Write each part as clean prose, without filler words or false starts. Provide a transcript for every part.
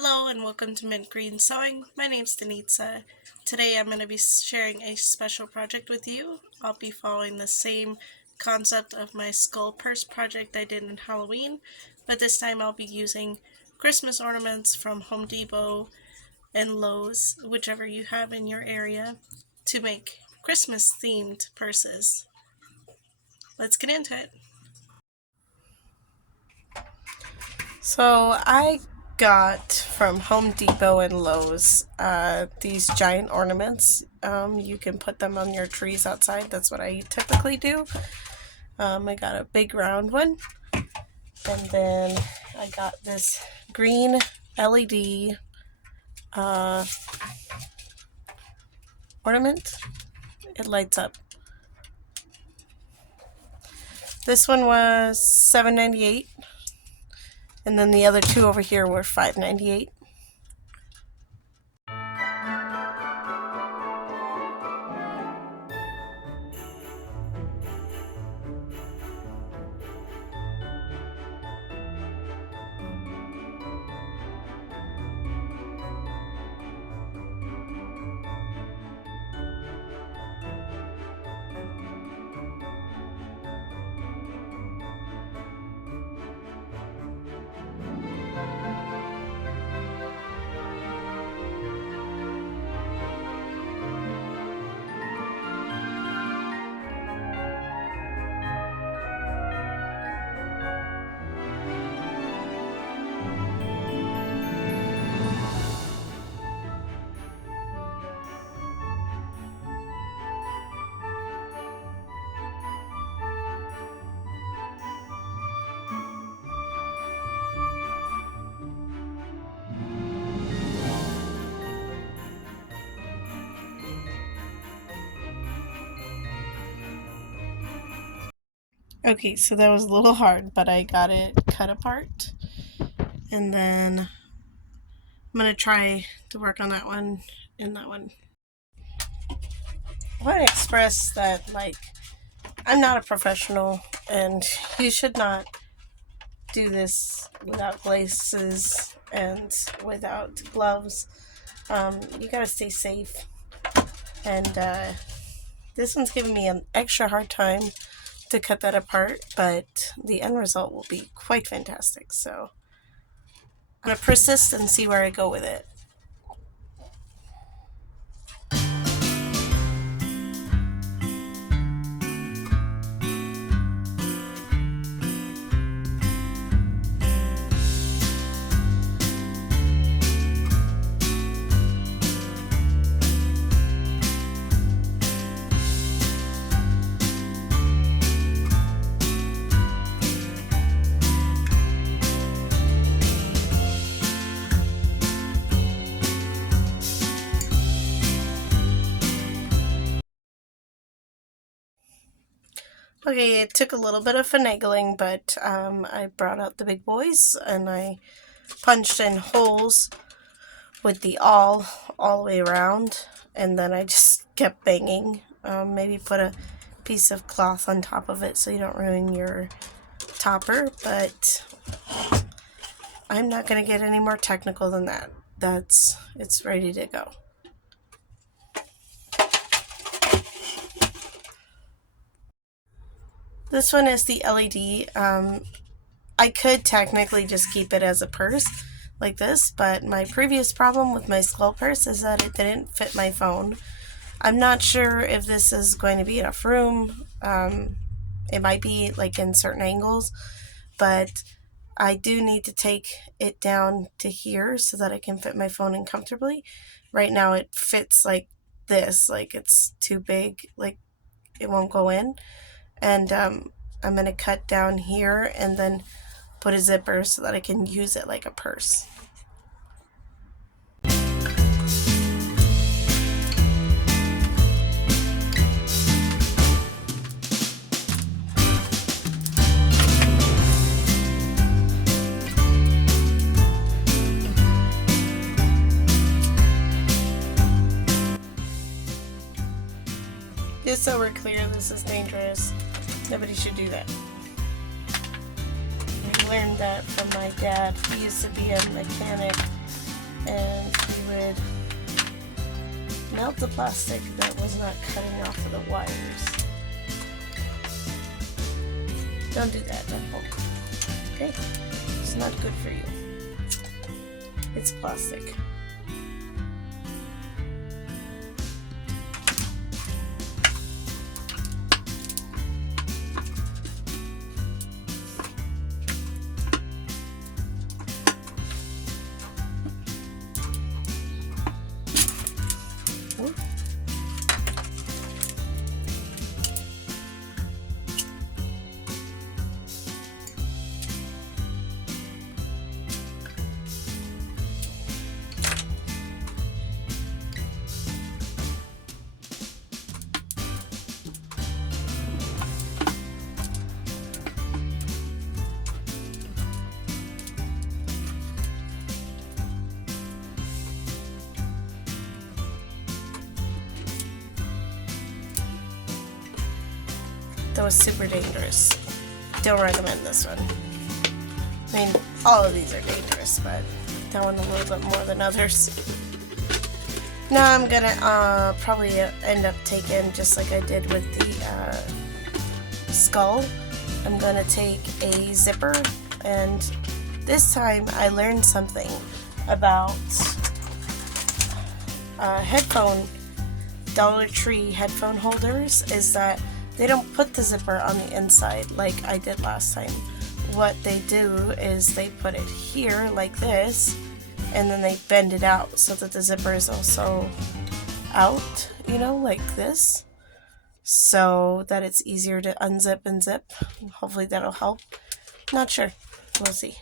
Hello and welcome to Mint Green Sewing. My name's Denitza. Today I'm going to be sharing a special project with you. I'll be following the same concept of my skull purse project I did in Halloween, but this time I'll be using Christmas ornaments from Home Depot and Lowe's, whichever you have in your area, to make Christmas themed purses. Let's get into it. So I got from Home Depot and Lowe's these giant ornaments. You can put them on your trees outside. That's what I typically do. I got a big round one, and then I got this green LED ornament. It lights up. This one was $7.98, and then the other two over here were $5.98. Okay, so that was a little hard, but I got it cut apart. And then I'm going to try to work on that one and that one. I want to express that, I'm not a professional, and you should not do this without laces and without gloves. You gotta stay safe. And this one's giving me an extra hard time to cut that apart, but the end result will be quite fantastic. So I'm gonna persist and see where I go with it. Okay, it took a little bit of finagling, but I brought out the big boys and I punched in holes with the awl all the way around, and then I just kept banging. Maybe put a piece of cloth on top of it so you don't ruin your topper, but I'm not going to get any more technical than that. It's ready to go. This one is the LED. I could technically just keep it as a purse like this, but my previous problem with my skull purse is that it didn't fit my phone. I'm not sure if this is going to be enough room. It might be in certain angles, but I do need to take it down to here so that I can fit my phone in comfortably. Right now it fits like this, it's too big, it won't go in. And I'm going to cut down here and then put a zipper so that I can use it like a purse. Just so we're clear, this is dangerous. Nobody should do that. We learned that from my dad. He used to be a mechanic melt the plastic that was not cutting off of the wires. Don't do that, Apple. Okay? It's not good for you. It's plastic. That was super dangerous. Don't recommend this one. I mean, all of these are dangerous, but that one a little bit more than others. Now I'm gonna probably end up taking, just like I did with the skull, I'm gonna take a zipper, and this time I learned something about Dollar Tree headphone holders, is that they don't put the zipper on the inside like I did last time. What they do is they put it here like this, and then they bend it out so that the zipper is also out, you know, like this, so that it's easier to unzip and zip. Hopefully that'll help. Not sure. We'll see.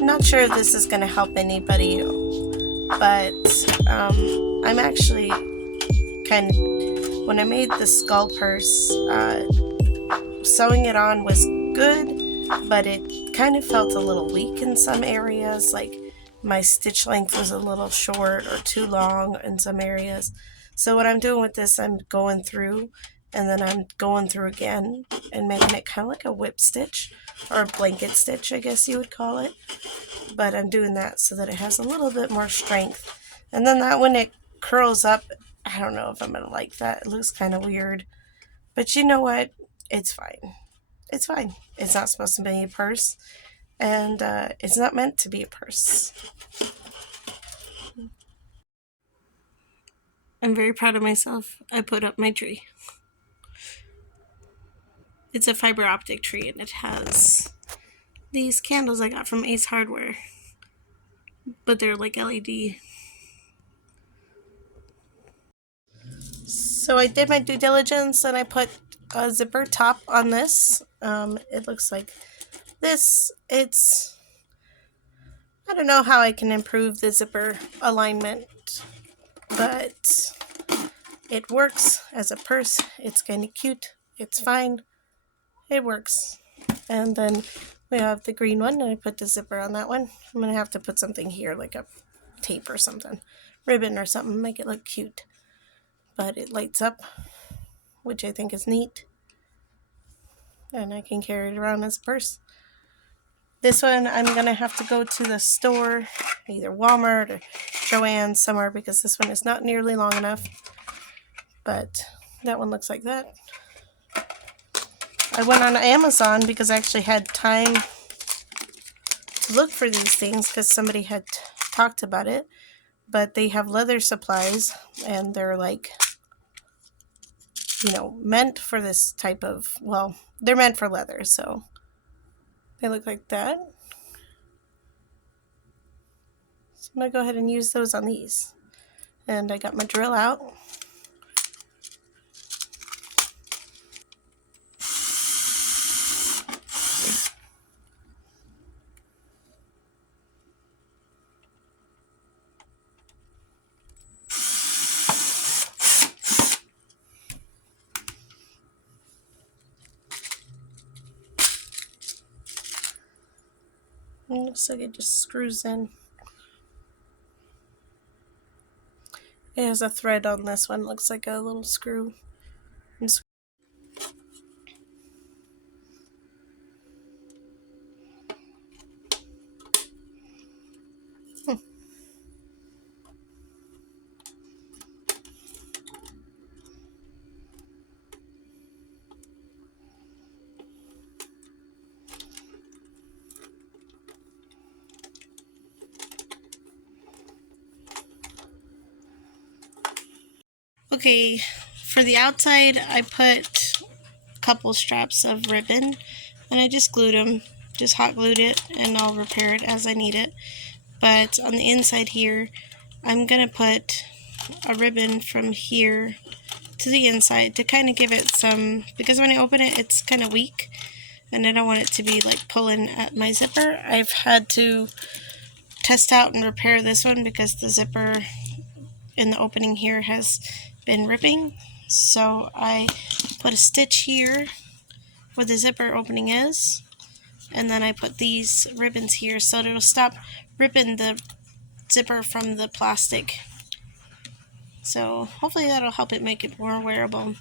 Not sure if this is going to help anybody, but I'm actually when I made the skull purse, sewing it on was good, but it kind of felt a little weak in some areas, like my stitch length was a little short or too long in some areas. So what I'm doing with this, I'm going through, and then I'm going through again and making it kind of like a whip stitch, or a blanket stitch, I guess you would call it. But I'm doing that so that it has a little bit more strength. And then that when it curls up, I don't know if I'm going to like that. It looks kind of weird. But you know what? It's fine. It's fine. It's not supposed to be a purse. And it's not meant to be a purse. I'm very proud of myself. I put up my tree. It's a fiber optic tree, and it has these candles I got from Ace Hardware, but they're like LED. So I did my due diligence, and I put a zipper top on this. It looks like this. I don't know how I can improve the zipper alignment, but it works as a purse. It's kind of cute. It's fine. It works. And then We have the green one, and I put the zipper on that one. I'm going to have to put something here, like a tape or something, ribbon or something, make it look cute. But it lights up, which I think is neat. And I can carry it around as a purse. This one, I'm going to have to go to the store, either Walmart or Joann's somewhere, because this one is not nearly long enough. But that one looks like that. I went on Amazon because I actually had time to look for these things because somebody had talked about it. But they have leather supplies, and they're like, meant for this type of, well, they're meant for leather, so they look like that. So I'm going to go ahead and use those on these. And I got my drill out. It looks like it just screws in. It has a thread on this one. Looks like a little screw. Okay, for the outside, I put a couple straps of ribbon, and I just glued them, just hot glued it, and I'll repair it as I need it. But on the inside here, I'm going to put a ribbon from here to the inside to kind of give it some, because when I open it, it's kind of weak, and I don't want it to be like pulling at my zipper. I've had to test out and repair this one because the zipper in the opening here has been ripping. So I put a stitch here where the zipper opening is, and then I put these ribbons here so it'll stop ripping the zipper from the plastic. So hopefully that'll help it make it more wearable.